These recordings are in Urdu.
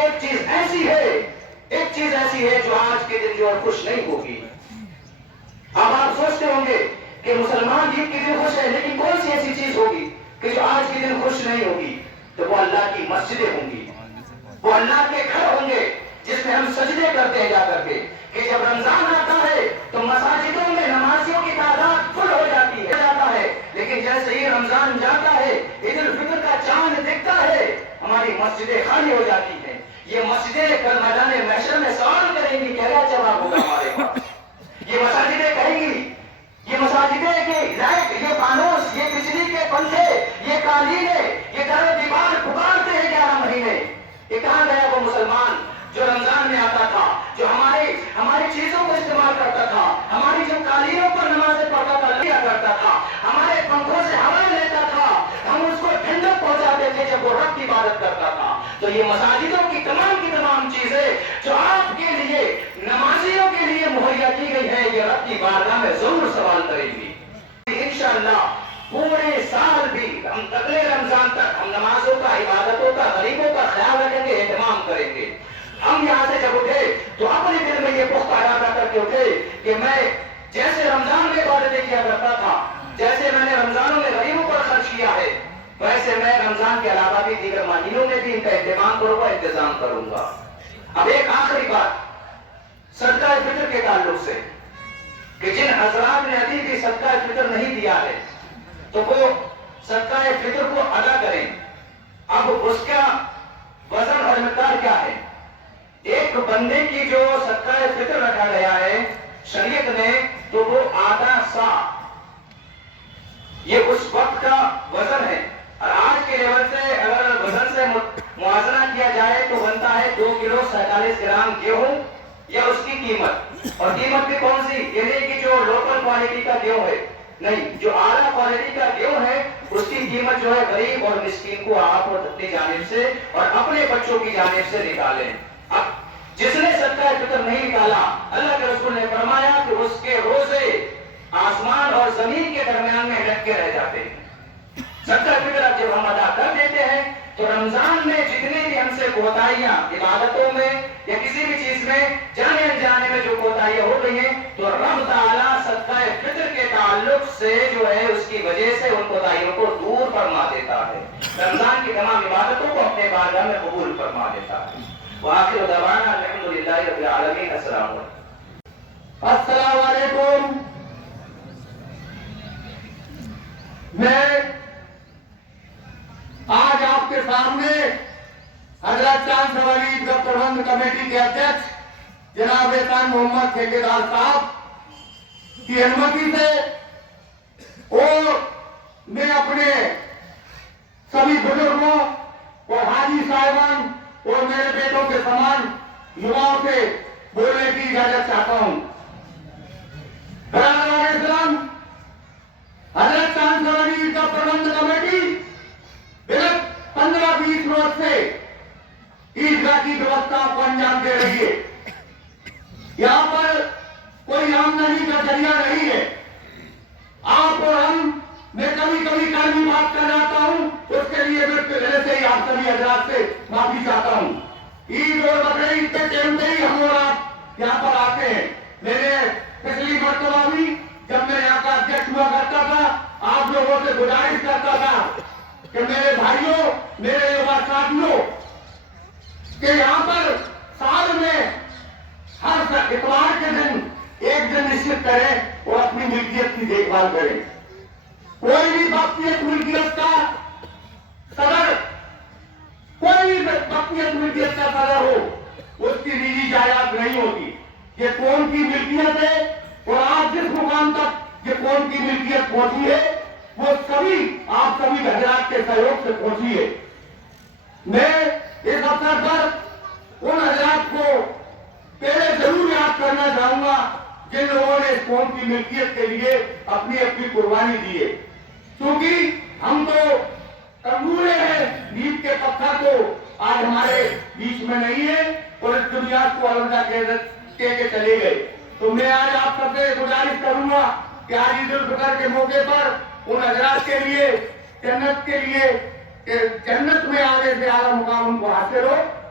ایک چیز ایسی ہے جو آج کے دن جو ہے خوش نہیں ہوگی. اب آپ سوچتے ہوں گے کہ مسلمان عید کے دن خوش ہے، لیکن کون سی ایسی چیز ہوگی کہ جو آج کے دن خوش نہیں ہوگی؟ تو وہ اللہ کی مسجدیں ہوں گی، وہ اللہ کے گھر ہوں گے جس میں ہم سجدے کرتے ہیں جا کر کے. کہ جب رمضان آتا ہے تو مساجدوں میں نمازیوں کی تعداد فل ہو جاتی ہے، لیکن جیسے ہی رمضان جاتا ہے، عید الفطر کا چاند دکھتا ہے، ہماری مسجدیں خالی ہو جاتی ہیں. یہ مسجدیں کل میدان محشر میں سوال کریں گی، کیا جواب ہوگا ہمارے پاس؟ یہ مساجدیں کہیں گی، یہ مساجدیں کی لائٹ، یہ فانوس، یہ بجلی کے پنکھے، یہ قالینیں، یہ در و دیوار پکارتے ہیں 11 مہینے. یہ کہاں گیا وہ مسلمان جو رمضان میں آتا تھا، جو ہماری چیزوں کو استعمال کرتا تھا، ہماری جو قالینوں پر نمازیں پڑھتا تھا، لیا کرتا تھا، ہمارے پنکھوں سے ہوا لیتا تھا، ہم اس کو ٹھنڈک پہنچاتے تھے جب وہ رب کی عبادت کرتا تھا. تو یہ مساجدوں کی تمام چیزیں جو آپ کے لیے نمازیوں کے لیے مہیا کی گئی ہے، یہ رب کی بارگاہ میں ضرور سوال کریں گی. انشاءاللہ پورے سال بھی ہم اگلے رمضان تک ہم نمازوں کا، عبادتوں کا، غریبوں کا خیال رکھیں گے، اہتمام کریں گے. ہم یہاں سے جب اٹھے تو اپنے دل میں یہ پختہ ارادہ کر کے اٹھے کہ میں جیسے رمضان میں عبادتیں کیا کرتا تھا، جیسے میں نے رمضانوں میں غریبوں پر خرچ کیا ہے، ویسے میں رمضان کے علاوہ بھی دیگر مہینوں میں بھی ان کا اہتمام کروں گا، انتظام کروں گا. اب ایک آخری بات صدقہ فطر کے تعلق سے، کہ جن حضرات نے ابھی بھی صدقہ فطر نہیں دیا ہے تو وہ صدقہ فطر کو ادا کریں. اب اس کا وزن اور مقدار کیا ہے؟ ایک بندے کی جو صدقہ فطر رکھا گیا ہے شریعت نے، تو وہ آدھا سا، یہ اس وقت کا وزن ہے. اور آج کے لیول سے اگر وزن سے موازنہ کیا جائے تو بنتا ہے 2 کلو 47 گرام گیہوں، یا اس کی قیمت. اور قیمت بھی کون سی؟ یہ نہیں کہ جو لوکل کوالٹی کا گیہوں ہے، نہیں، جو اعلیٰ کوالٹی کا گیہوں ہے اس کی قیمت جو ہے غریب اور مسکین کو آپ اپنی جانب سے اور اپنے بچوں کی جانب سے نکالیں. اب جس نے صدقہ فطر نہیں نکالا، اللہ کے رسول نے فرمایا کہ اس کے روزے آسمان اور زمین کے درمیان میں لٹکے رہ جاتے ہیں. صدقہ فطر جب ہم ادا کر دیتے ہیں تو رمضان میں جتنی بھی ہم سے کوتاہیاں عبادتوں میں یا کسی بھی چیز میں جانے انجانے میں جو کوتاہیاں ہو گئی ہیں، تو رب تعالیٰ صدقہ فطر کے تعلق سے جو ہے اس کی وجہ سے ان کوتاہیوں کو دور فرما دیتا ہے، رمضان کی تمام عبادتوں کو اپنے بارگاہ میں قبول فرما دیتا ہے. وآخر دعوانا الحمدللہ رب العالمین. السلام علیکم. السلام علیکم. میں آج آپ کے سامنے حضرت چاند سواری عیدگاہ پربندھ کمیٹی کے ادھیکش جناب احسان محمد ٹھیکیدار صاحب کی انمتی سے اور میں اپنے سبھی بزرگوں اور حاجی صاحبان اور میرے بیٹوں کے سامان یواؤں سے بولنے کی اجازت چاہتا ہوں. برادران اسلام، حضرت چاند سواری عیدگاہ پربندھ کمیٹی 15-20 روز سے عیدگاہ کی ویوستھا کو انجام دے رہی ہے. یہاں پر کوئی آمدنی کا ذریعہ نہیں ہے. آپ اور ہم، میں کبھی کڑوی بات کر جاتا ہوں، اس کے لیے میں پہلے سے ہی آپ سبھی حضرات سے معافی چاہتا ہوں. عید اور بقرعید کے ٹائم پہ ہی ہم اور آپ یہاں پر آتے ہیں. میں نے پچھلی مرتبہ بھی جب میں یہاں کا ادھیکش ہوا کرتا تھا، آپ لوگوں سے گزارش کرتا تھا کہ میرے بھائیوں، میرے یووا ساتھیوں، کہ یہاں پر سال میں ہر اتوار کے دن ایک دن نشچت کریں اور اپنی ملکیت کی دیکھ بھال کریں. کوئی بھی باقیت ملکیت کا صدر، کوئی بھی باقیت ملکیت کا صدر ہو، اس کی نجی جائیداد نہیں ہوتی. یہ کون کی ملکیت ہے اور آج جس مقام تک یہ کون کی ملکیت پہنچی ہے وہ سبھی آپ سبھی حضرات کے سہیوگ سے پہنچی ہے. میں اس اوسر پر ان حضرات کو پہلے ضرور یاد کرنا چاہوں گا جن لوگوں نے اس قوم کی ملکیت کے لیے اپنی قربانی دی ہے. کیونکہ ہم تو کنگورے ہیں، نیب کے پتھر تو آج ہمارے بیچ میں نہیں ہے اور اس دنیا کو الوداع کہہ کے چلے گئے. تو میں آج آپ سب سے گزارش کروں گا کہ آج عید الفطر کے موقع پر ان حضرات کے لیے جنت میں آنے سے اعلیٰ مقام ان کو حاصل ہو.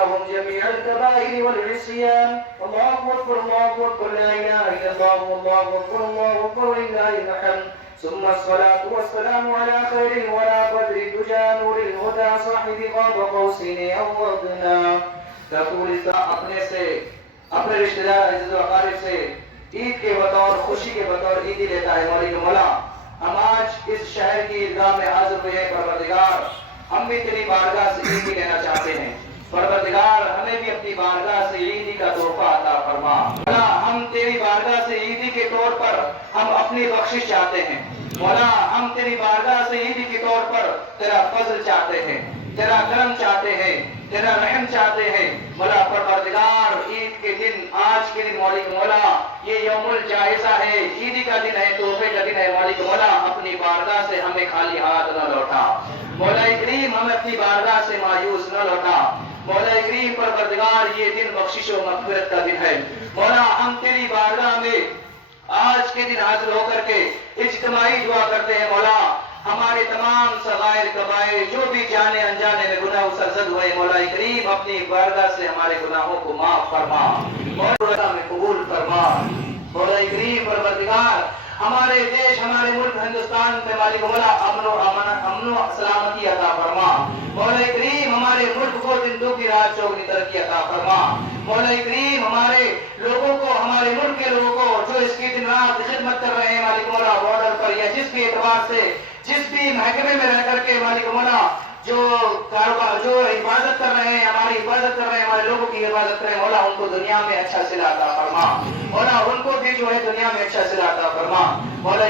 لهم جميع الكبائر والعصيان الله اكبر الله اكبر لا اله الا الله والله اكبر الله اكبر ولله الحمد ثم الصلاة والسلام على خير الورى بدر الدجى نور الهدى صاحب قاب قوسين او ادنى تقول اپنے سے اپنے رشتہ دار عزیز و اقارب سے عید کے بطور خوشی کے بطور عیدی لیتا ہے مالک مولا۔ ہم آج اس شہر کی عیدگاہ میں حاضر ہوئے ہیں پروردگار، ہم بھی تیری بارگاہ سے عیدی لینا چاہتے ہیں پروردگار، ہمیں بھی اپنی بارگاہ سے عیدی کا تحفہ عطا فرما مولا۔ ہم تیری بارگاہ سے عیدی کے طور پر ہم اپنی بخشش چاہتے ہیں مولا، ہم تیری بارگاہ سے عیدی کے طور پر تیرا فضل چاہتے ہیں، تیرا کرم چاہتے ہیں، تیرا رحم چاہتے ہیں مولا پروردگار۔ عید کے دن، آج کے دن مالک مولا، یہ یوم الجائزہ ہے، عیدی کا دن ہے، تحفے کا دن ہے مالک مولا، اپنی بارگاہ سے ہمیں خالی ہاتھ نہ لوٹا مولا کریم، ہمیں اپنی بارگاہ سے مایوس نہ لوٹا مولا کریم پروردگار۔ یہ دن بخشش و مغفرت کا دن ہے مولا، ہم تیری بارگاہ میں آج کے دن حاضر ہو کر کے اجتماعی دعا کرتے ہیں مولا، ہمارے تمام صغائر کبائر جو بھی جانے انجانے میں گناہ سرزد ہوئے مولا کریم، اپنی بارگاہ سے ہمارے گناہوں کو معاف فرما مولا، میں قبول فرما مولا کریم پروردگار۔ ہمارے دیش، ہمارے ملک ہندوستان میں مالک مولا امن و سلامتی عطا فرما مولا کریم، ہمارے ملک کو زندوں کی رات چوگنی ترقی عطا فرما مولا کریم، ہمارے لوگوں کو، ہمارے ملک کے لوگوں کو جو اس کی دن رات خدمت کر رہے ہیں مالک مولا بارڈر پر یا جس بھی اعتبار سے جس بھی محکمے میں رہ کر کے مالک مولا جو کاروبار، جو حفاظت کر رہے ہیں، ہماری حفاظت کر رہے ہیں، ہمارے لوگوں کی حفاظت کر رہے ہیں مولا، ان کو دنیا میں اچھا صلہ عطا فرما مولا، ان کو بھی جو ہے دنیا میں اچھا صلہ عطا فرما مولا۔